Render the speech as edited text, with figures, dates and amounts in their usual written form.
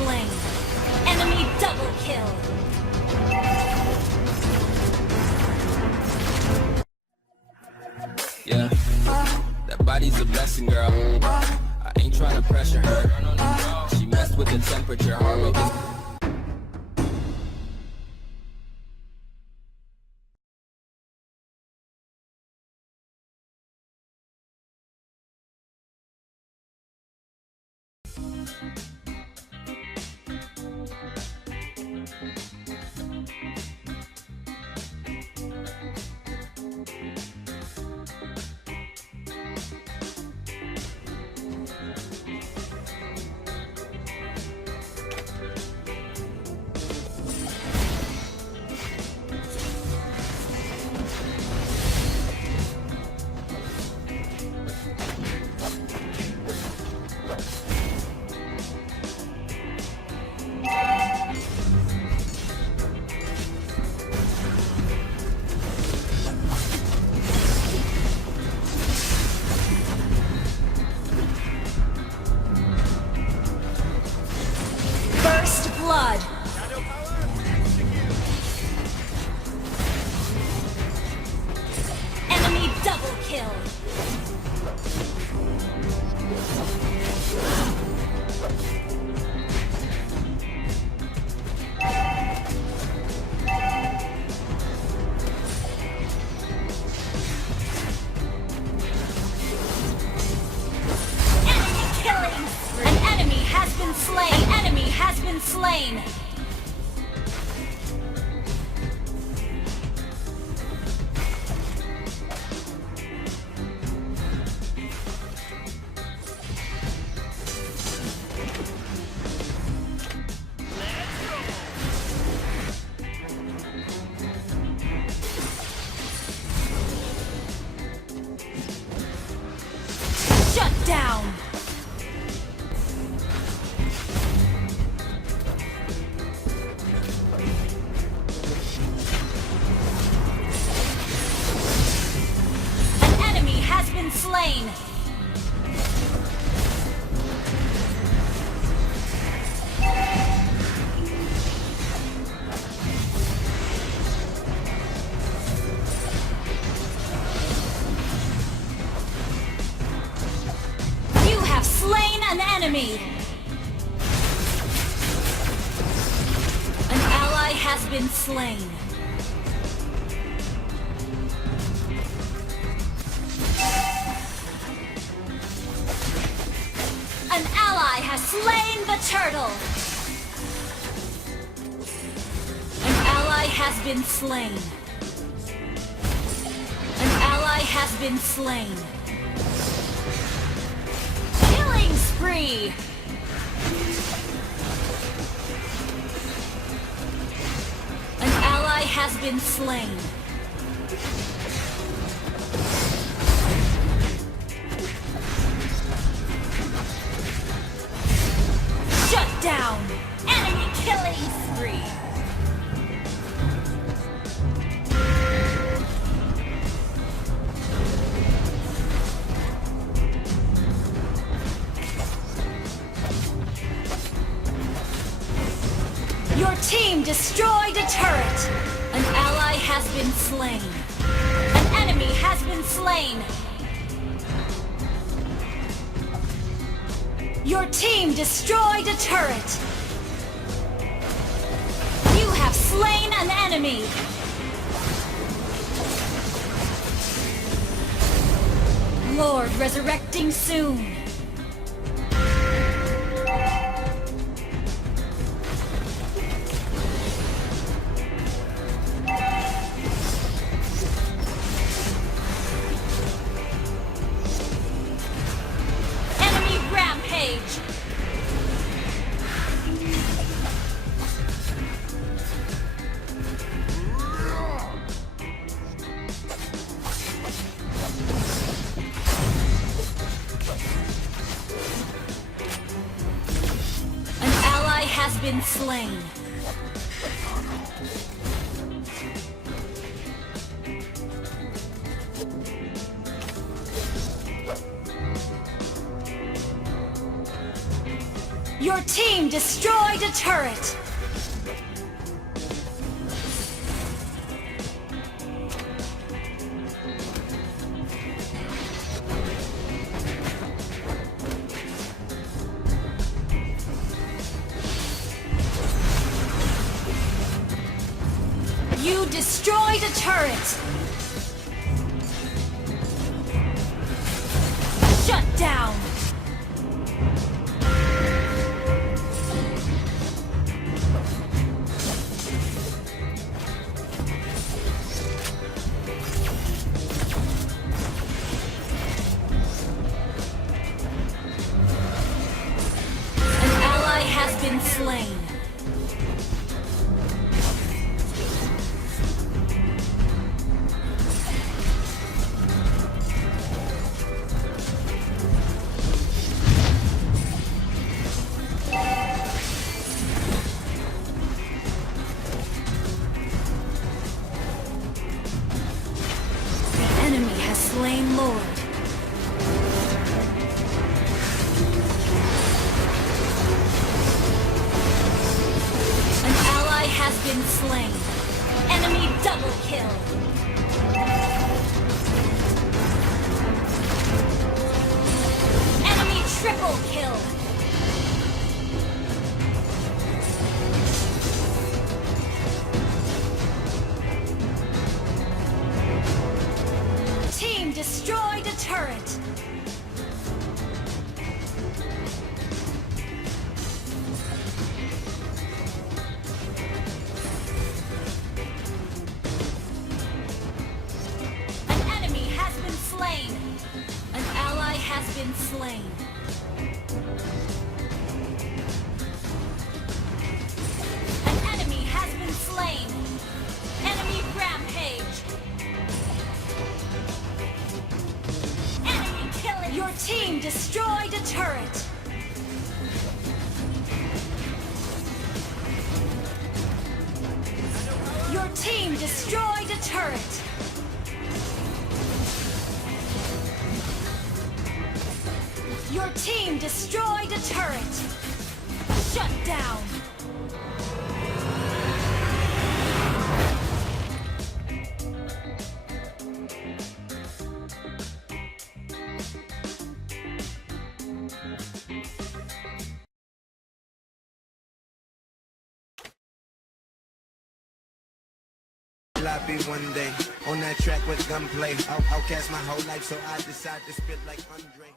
slain. Enemy double kill. Yeah, that body's a blessing, girl. I ain't trying to pressure her. She messed with the temperature. Heart rate is First blood. Enemy double kill. Enemy killing. An enemy has been slain. An enemy has been slain. Shut down. An enemy has been slain. You have slain an enemy. An ally has been slain. An ally has slain the turtle. An ally has been slain. An ally has been slain. Killing spree. An ally has been slain. Shut down. Enemy killing spree. Your team destroyed a turret. An ally has been slain. An enemy has been slain. Your team destroyed a turret. You have slain an enemy. Lord resurrecting soon. Enemy rampage. An ally has been slain. Your team destroyed a turret. You destroyed a turret. Shut down. An ally has been slain. Slain Lord. An ally has been slain. Enemy double kill. Enemy triple kill. Destroyed a turret. An enemy has been slain. An ally has been slain. An enemy has been slain. Enemy rampage. Your team destroyed a turret. Your team destroyed a turret. Your team destroyed a turret. Shut down. I'll be one day on that track with gunplay. I'll cast my whole life, so I decide to spit like Andre.